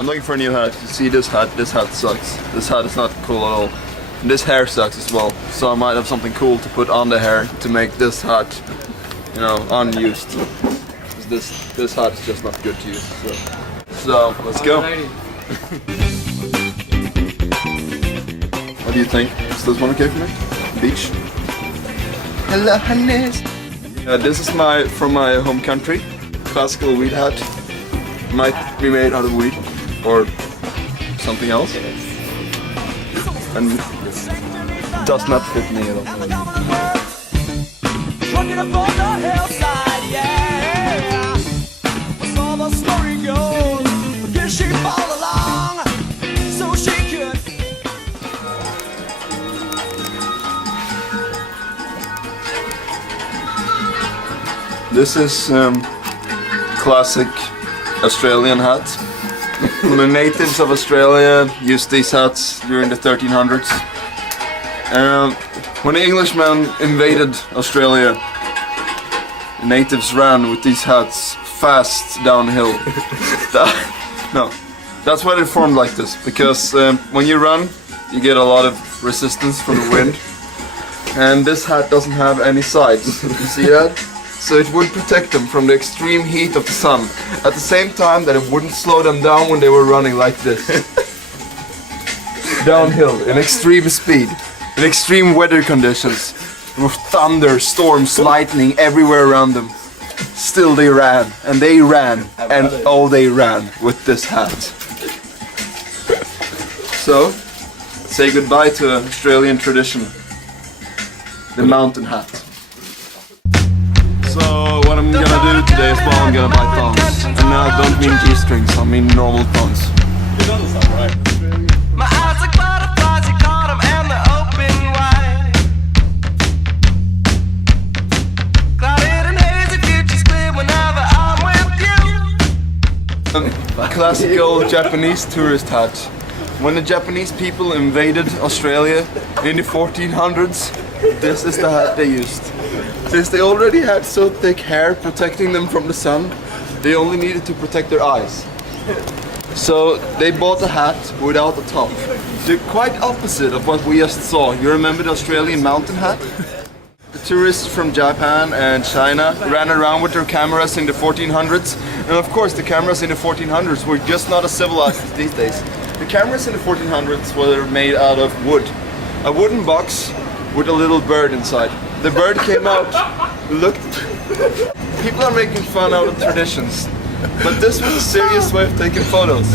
I'm looking for a new hat. You see this hat sucks. This hat is not cool at all. And this hair sucks as well. So I might have something cool to put on the hair to make this hat, you know, unused. This hat is just not good to use. So let's go. What do you think? Is this one okay for me? Beach? Hello, honeys. This is from my home country. Classical weed hat. Might be made out of weed or something else. And does not fit me at all. This is classic Australian hat. The natives of Australia used these hats during the 1300s. When the Englishmen invaded Australia, the natives ran with these hats fast downhill. That's why they formed like this, because when you run, you get a lot of resistance from the wind. And this hat doesn't have any sides, you see that? So it would protect them from the extreme heat of the sun, at the same time that it wouldn't slow them down when they were running like this. Downhill, in extreme speed, in extreme weather conditions, with thunder, storms, lightning everywhere around them. Still they ran, and they ran, and they ran with this hat. So, say goodbye to Australian tradition, the mountain hat. So what I'm gonna do today is, well, I'm gonna buy thongs. And now I don't mean G-strings, I mean normal thongs. My eyes like butterflies, you caught them and they're open wide. Clouded and hazy, future's clear whenever I'm with you. Classical Japanese tourist hat. When the Japanese people invaded Australia in the 1400s, this is the hat they used. Since they already had so thick hair protecting them from the sun, they only needed to protect their eyes. So they bought a hat without a top. The quite opposite of what we just saw. You remember the Australian mountain hat? The tourists from Japan and China ran around with their cameras in the 1400s. And of course the cameras in the 1400s were just not as civilized as these days. The cameras in the 1400s were made out of wood. A wooden box with a little bird inside. The bird came out, looked. People are making fun out of traditions, but this was a serious way of taking photos.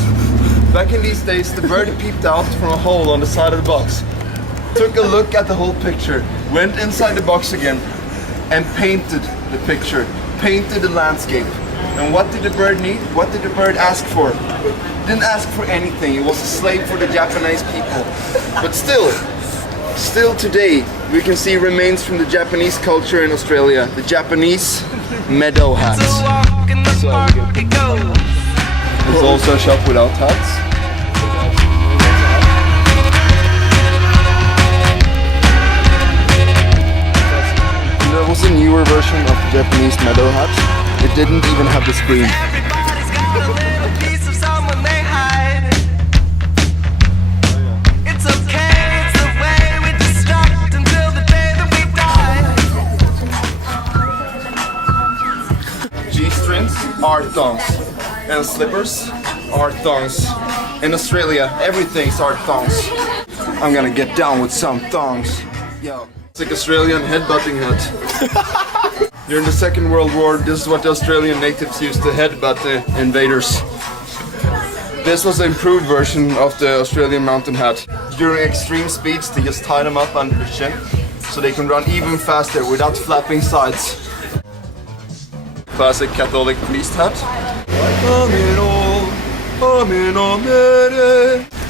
Back in these days, the bird peeped out from a hole on the side of the box, took a look at the whole picture, went inside the box again, and painted the picture, painted the landscape. And what did the bird need? What did the bird ask for? Didn't ask for anything. It was a slave for the Japanese people. But still today, we can see remains from the Japanese culture in Australia. The Japanese meadow hats. So there's also a shop without hats. And there was a newer version of the Japanese meadow hat. It didn't even have the screen. Are thongs, and slippers are thongs. In Australia, everything's are thongs. I'm gonna get down with some thongs. Yo, it's like Australian headbutting hat. During the Second World War, this is what the Australian natives used to headbutt the invaders. This was the improved version of the Australian mountain hat. During extreme speeds, they just tie them up under the chin, so they can run even faster without flapping sides. Classic Catholic priest hat.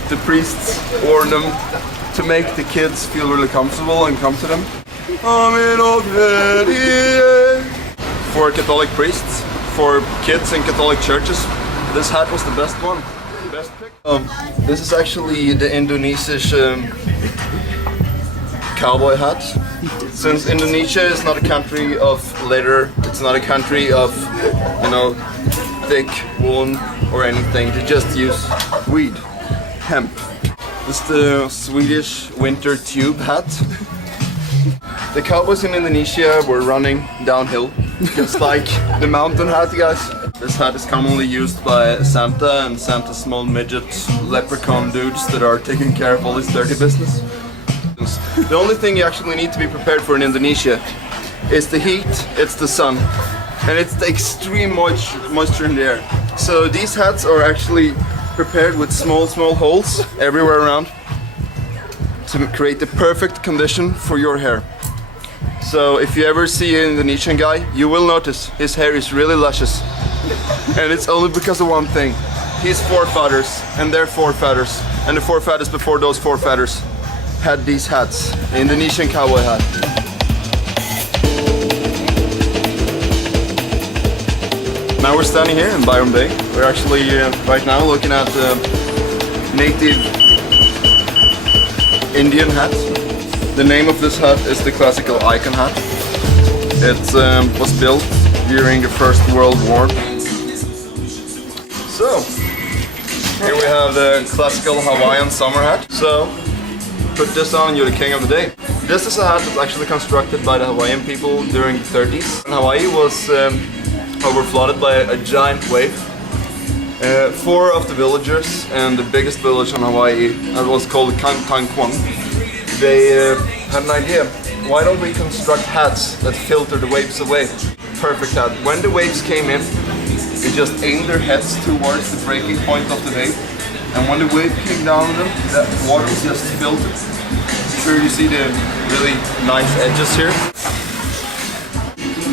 The priests wore them to make the kids feel really comfortable and come to them. For Catholic priests, for kids in Catholic churches, this hat was the best one. Best pick. This is actually the Indonesian cowboy hat. Since Indonesia is not a country of leather, it's not a country of, you know, thick wool or anything. They just use weed, hemp. This is the Swedish winter tube hat. The cowboys in Indonesia were running downhill, just like the mountain hat, guys. This hat is commonly used by Santa and Santa's small midget leprechaun dudes that are taking care of all this dirty business. The only thing you actually need to be prepared for in Indonesia is the heat, it's the sun, and it's the extreme moisture in the air. So these hats are actually prepared with small holes everywhere around to create the perfect condition for your hair. So if you ever see an Indonesian guy, you will notice his hair is really luscious. And it's only because of one thing. His forefathers and their forefathers and the forefathers before those forefathers had these hats, the Indonesian cowboy hat. Now we're standing here in Byron Bay. We're actually right now looking at native Indian hats. The name of this hat is the classical icon hat. It was built during the First World War. So, here we have the classical Hawaiian summer hat. So, put this on, you're the king of the day. This is a hat that's actually constructed by the Hawaiian people during the 30s. And Hawaii was overflooded by a giant wave. 4 of the villagers and the biggest village on Hawaii was called Kantankwang. They had an idea. Why don't we construct hats that filter the waves away? Perfect hat. When the waves came in, they just aimed their heads towards the breaking point of the wave. And when the wave came down on them, that water was just filtered. Here you see the really nice edges here.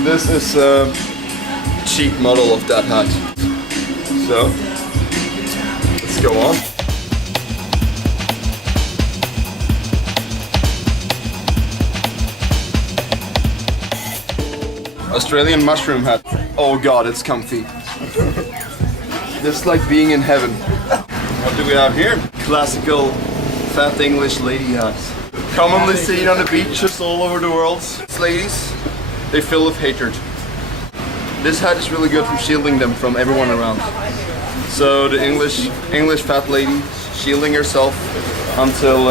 This is a cheap model of that hat. So, let's go on. Australian mushroom hat. Oh god, it's comfy. Just like being in heaven. What do we have here? Classical fat English lady hats. Commonly seen on the beaches all over the world. These ladies, they fill with hatred. This hat is really good for shielding them from everyone around. So the English fat lady shielding herself until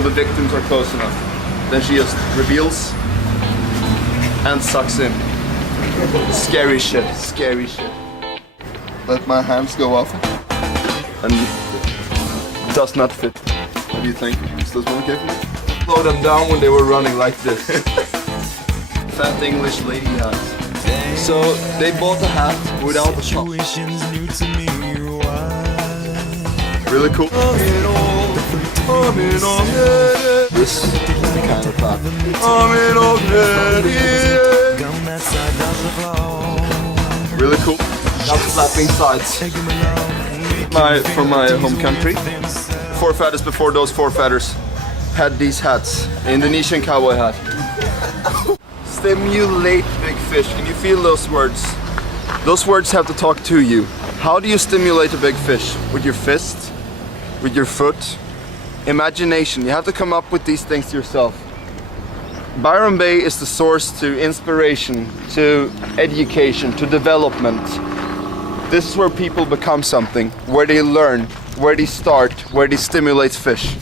the victims are close enough. Then she just reveals and sucks in. Scary shit, scary shit. Let my hands go off and it does not fit. What do you think? Is this one okay for me? Slow them down when they were running like this. Fat English lady hats. So they bought a hat without a top. Really cool. This kind of hat. Really cool. Not slapping sides. From my home country. Forefathers before those forefathers had these hats. Indonesian cowboy hat. Stimulate big fish. Can you feel those words? Those words have to talk to you. How do you stimulate a big fish? With your fist? With your foot? Imagination. You have to come up with these things yourself. Byron Bay is the source to inspiration, to education, to development. This is where people become something, where they learn, where they start, where they stimulate fish.